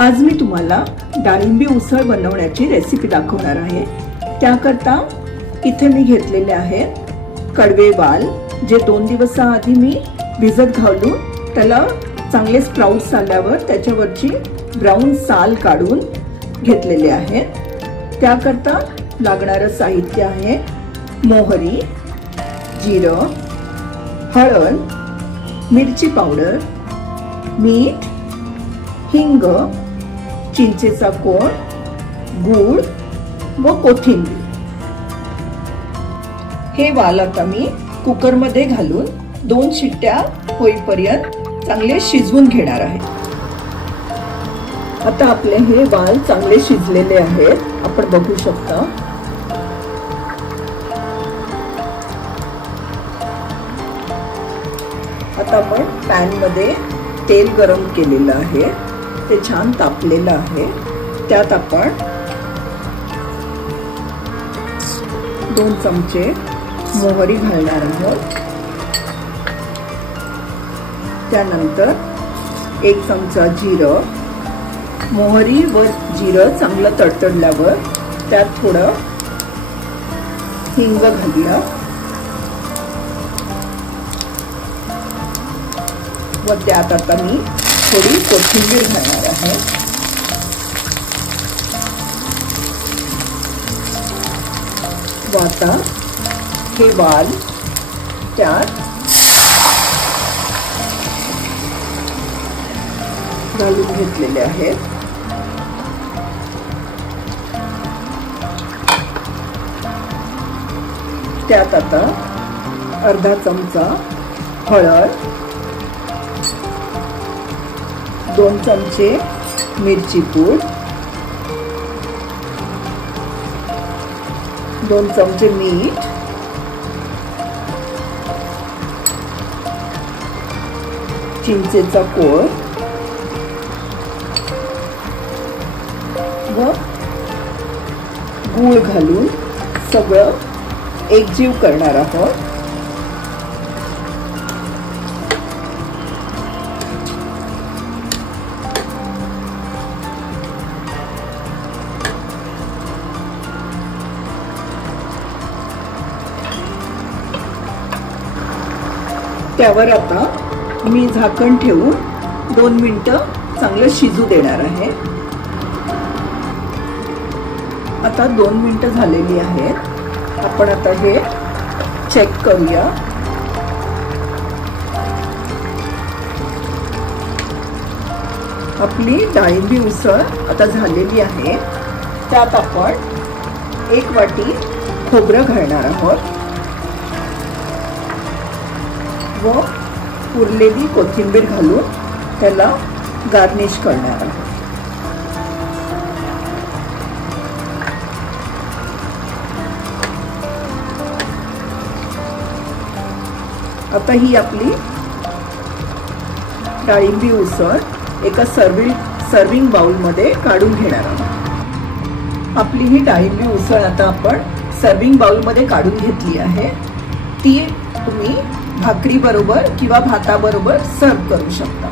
आज मी तुम्हाला डाळिंबी उसळ बनवण्याची रेसिपी दाखवणार आहे। त्याकरता इथे मी घेतलेले आहेत कडवे वाल, जे 2 दिवसाआधी मी भिजत घालून त्याला चांगले स्प्राउट्स आल्यावर त्याच्यावरची ब्राउन साल काढून घेतलेले आहेत। त्याकरता लागणारे साहित्य आहे मोहरी, जिरं, हळद, मिरची पावडर, मीठ, हिंग, चिंचेचा कोळ, गूळ व कोथिंबीर। हे वाल आता मी कुकर मध्ये घालून 2 शिट्ट्या होईपर्यंत चांगले शिजवून घेणार आहे। आता आपले हे वाल चांगले शिजलेले आहेत, आपण बघू शकता। आता आपण पॅन मध्ये तेल गरम केलेलं आहे, ते छान तापलेलं आहे। त्यात आपण 2 चमचे मोहरी घालणार आहोत। त्यानंतर 1 चमचा जिरं। मोहरी व जिरं चांगलं तडतडल्यावर त्यात थोडं हिंग घालूया व त्यात आता मी थोडी कोथिंबीर घालणार आहे। व आता हे वाल त्यात घालून घेतलेले आहेत। त्यात आता अर्धा चमचा हळद, 2 चमचे मिरची पूड, 2 चमचे मीठ, चिंचेचा कोळ व गूळ घालून सगळं एकजीव करणार आहोत। त्यावर आता मी झाकण ठेवून 2 मिनिटं चांगलं शिजू देणार आहे। आता 2 मिनिटं झालेली आहेत, आपण आता हे चेक करूया। आपली डाळिंबी उसळ आता झालेली आहे। त्यात आपण 1 वाटी खोबरं घालणार आहोत व उरलेली कोथिंबीर घालून त्याला गार्निश करणार आहोत। आता ही आपली डाळिंबी उसळ एका सर्विंग बाउल मध्ये काढून घेणार आहोत। आपली ही डाळिंबी उसळ आता आपण सर्विंग बाउल मध्ये काढून घेतली आहे। ती तुम्ही भाकरी बरोबर किंवा भाता बरोबर सर्व करू शकता।